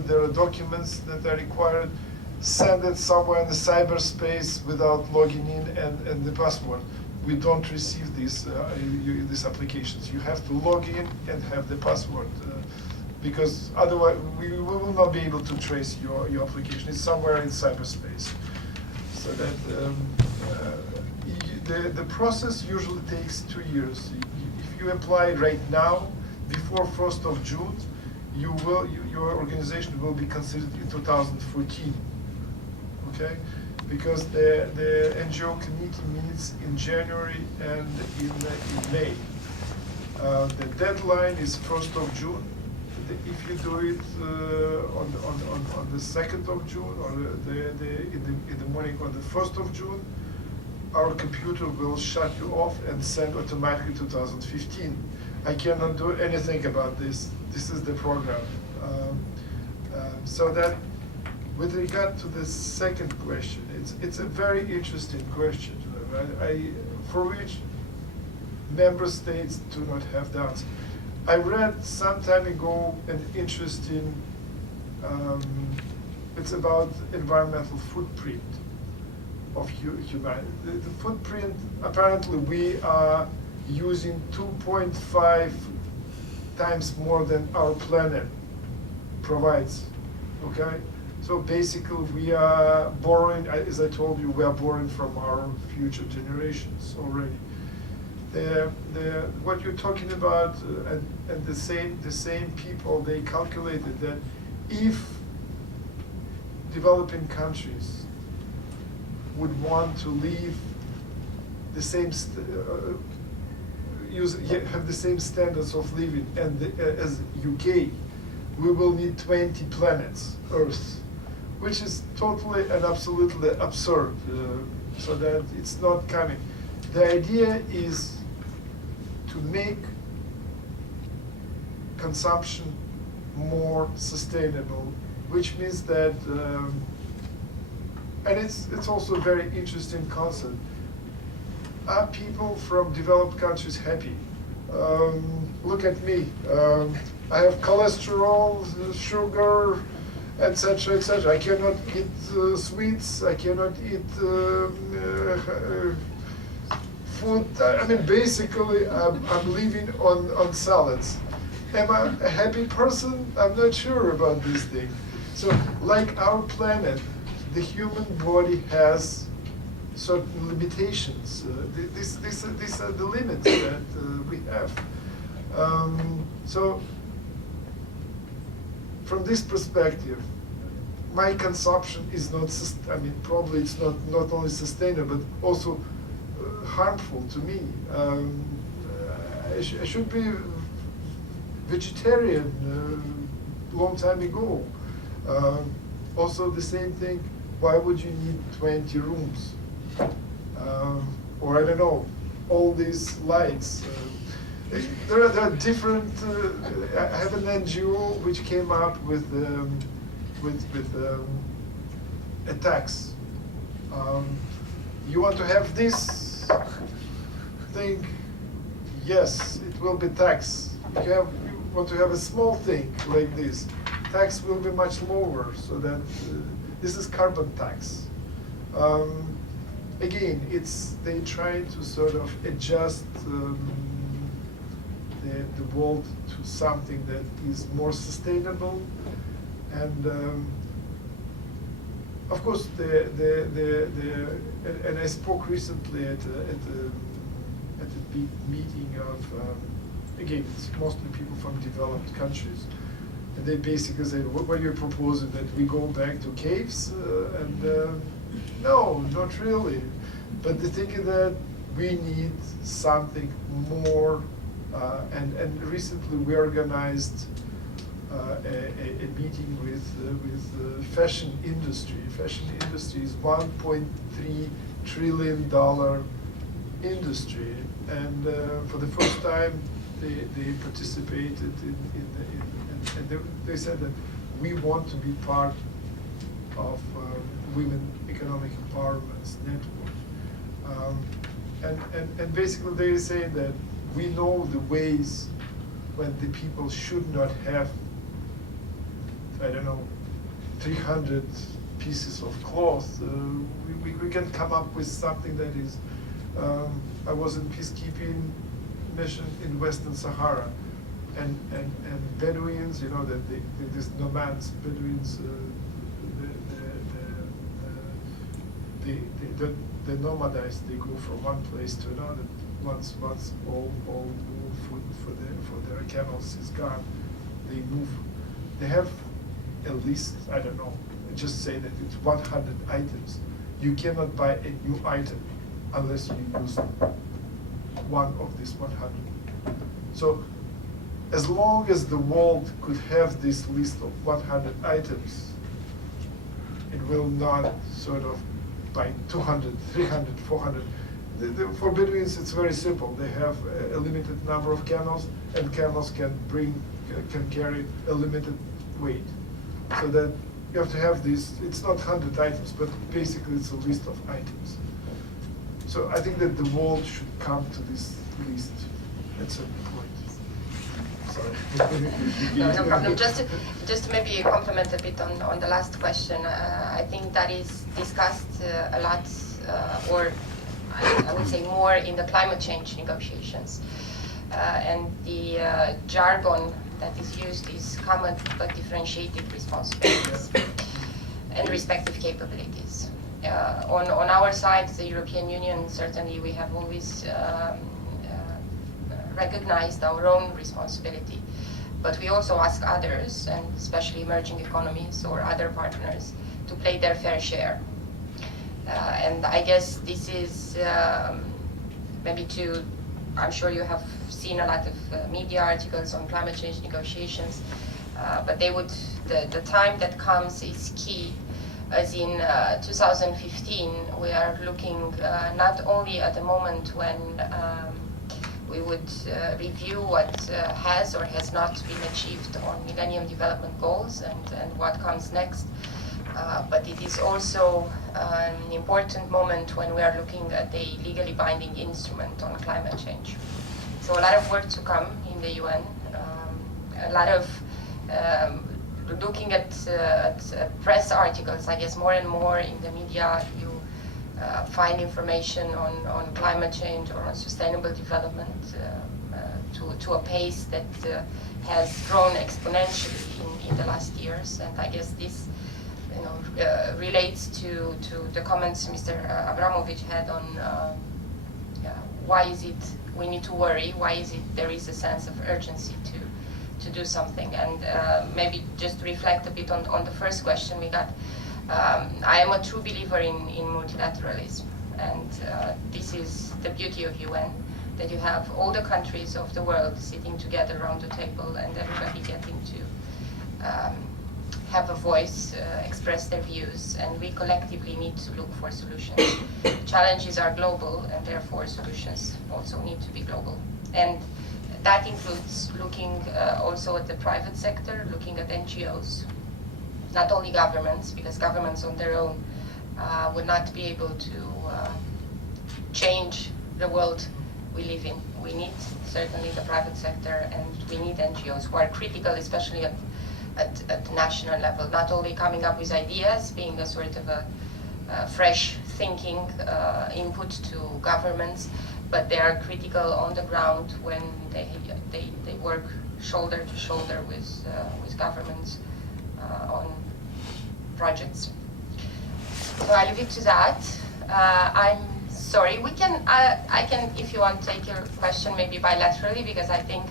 there are documents that are required, send it somewhere in the cyberspace without logging in and the password. We don't receive these applications. You have to log in and have the password, because otherwise we will not be able to trace your application. It's somewhere in cyberspace. So that the process usually takes 2 years. If you apply right now, before 1st of June, your organization will be considered in 2014. Okay, because the NGO committee meets in January and in May. The deadline is 1st of June. If you do it on the 2nd of June or in the morning on the 1st of June, our computer will shut you off and send automatically 2015. I cannot do anything about this. This is the program. So that, with regard to the second question, it's a very interesting question, for which member states do not have the answer. I read some time ago an interesting, it's about environmental footprint of humanity. The footprint, apparently we are using 2.5 times more than our planet provides, okay? So basically we are borrowing, as I told you, we are borrowing from our future generations already. What you're talking about, and the same people, they calculated that if developing countries would want to leave the same have the same standards of living as UK, we will need 20 planets, Earth, which is totally and absolutely absurd. So that it's not coming. The idea is to make consumption more sustainable, which means that, and it's also a very interesting concept. Are people from developed countries happy? Look at me. I have cholesterol, sugar, etc., etc. I cannot eat sweets. I cannot eat food. I mean, basically, I'm living on salads. Am I a happy person? I'm not sure about this thing. So, like our planet, the human body has certain limitations. These are the limits that we have. So, from this perspective, my consumption is not, I mean, probably it's not only sustainable, but also harmful to me. I should be vegetarian long time ago. Also the same thing, why would you need 20 rooms? Or I don't know, all these lights. There are different, I have an NGO which came up with a tax. You want to have this thing? Yes, it will be tax. You want to have a small thing like this, tax will be much lower, so that this is carbon tax. Again, they try to sort of adjust the world to something that is more sustainable, and of course and I spoke recently at a big meeting of again, it's mostly people from developed countries, and they basically said, what are you proposing, that we go back to caves? No, not really. But the thing is that we need something more, and recently we organized a meeting with fashion industry. Fashion industry is $1.3 trillion industry, and for the first time they participated and they said that we want to be part of Women Economic Empowerment's network. And basically they say that we know the ways when the people should not have I don't know, 300 pieces of cloth, we can come up with something that is. I was in peacekeeping mission in Western Sahara, and Bedouins, you know, these nomads, Bedouins, they nomadize. They go from one place to another. Once all food for their camels is gone, they move. They have at least, I don't know, just say that it's 100 items. You cannot buy a new item unless you use one of these 100. So as long as the world could have this list of 100 items, it will not sort of buy 200, 300, 400. For Bedouins, it's very simple. They have a limited number of camels, and camels can carry a limited weight. So that you have to have this, it's not 100 items, but basically it's a list of items. So I think that the world should come to this list at certain point. Sorry. No problem. Just to maybe complement a bit on the last question. I think that is discussed a lot, or I would say more in the climate change negotiations. And the jargon that is used is common but differentiated responsibilities and respective capabilities. On our side, the European Union, certainly we have always recognized our own responsibility. But we also ask others, and especially emerging economies or other partners, to play their fair share. And I guess this is maybe I'm sure you have seen a lot of media articles on climate change negotiations, but the time that comes is key, as in 2015 we are looking not only at the moment when we would review what has or has not been achieved on Millennium Development Goals and what comes next, but it is also an important moment when we are looking at a legally binding instrument on climate change. So a lot of work to come in the UN, a lot of looking at press articles. I guess more and more in the media you find information on climate change or on sustainable development to a pace that has grown exponentially in the last years. And I guess this relates to the comments Mr. Abramov had on why is it we need to worry, why is it there is a sense of urgency to do something. And maybe just to reflect a bit on the first question we got, I am a true believer in multilateralism, and this is the beauty of UN, that you have all the countries of the world sitting together around the table and everybody getting to have a voice, express their views, and we collectively need to look for solutions. Challenges are global, and therefore solutions also need to be global. And that includes looking also at the private sector, looking at NGOs, not only governments, because governments on their own would not be able to change the world we live in. We need certainly the private sector, and we need NGOs who are critical, especially at the national level, not only coming up with ideas, being a sort of a fresh thinking input to governments, but they are critical on the ground when they work shoulder to shoulder with governments on projects. So I leave it to that. I'm sorry, I can, if you want, take your question maybe bilaterally, because I think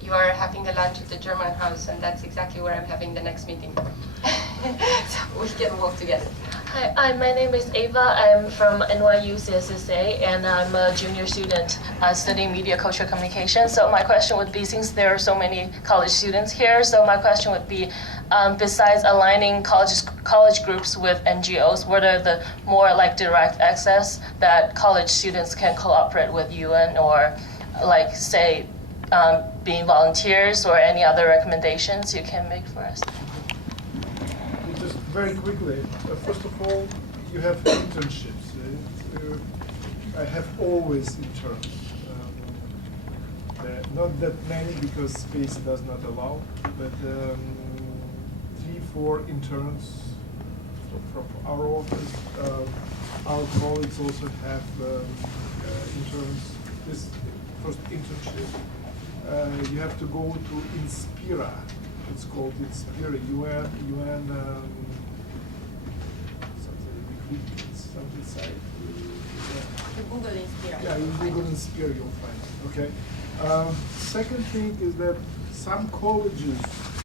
you are having the lunch at the German house, and that's exactly where I'm having the next meeting. So we can work together. Hi, my name is Ava. I'm from NYU CSSA, and I'm a junior student studying media culture communication. So my question would be, since there are so many college students here, so my question would be, besides aligning college groups with NGOs, what are the more like direct access that college students can cooperate with UN, or like say being volunteers, or any other recommendations you can make for us? Just very quickly, first of all, you have internships. I have always interns. Not that many because space does not allow, but 3, for interns from our office. Our colleagues also have interns. This first internship, you have to go to Inspira. It's called Inspira, UN something site. To Google Inspira. Yeah, you Google Inspira, you'll find it. Okay. Second thing is that some colleges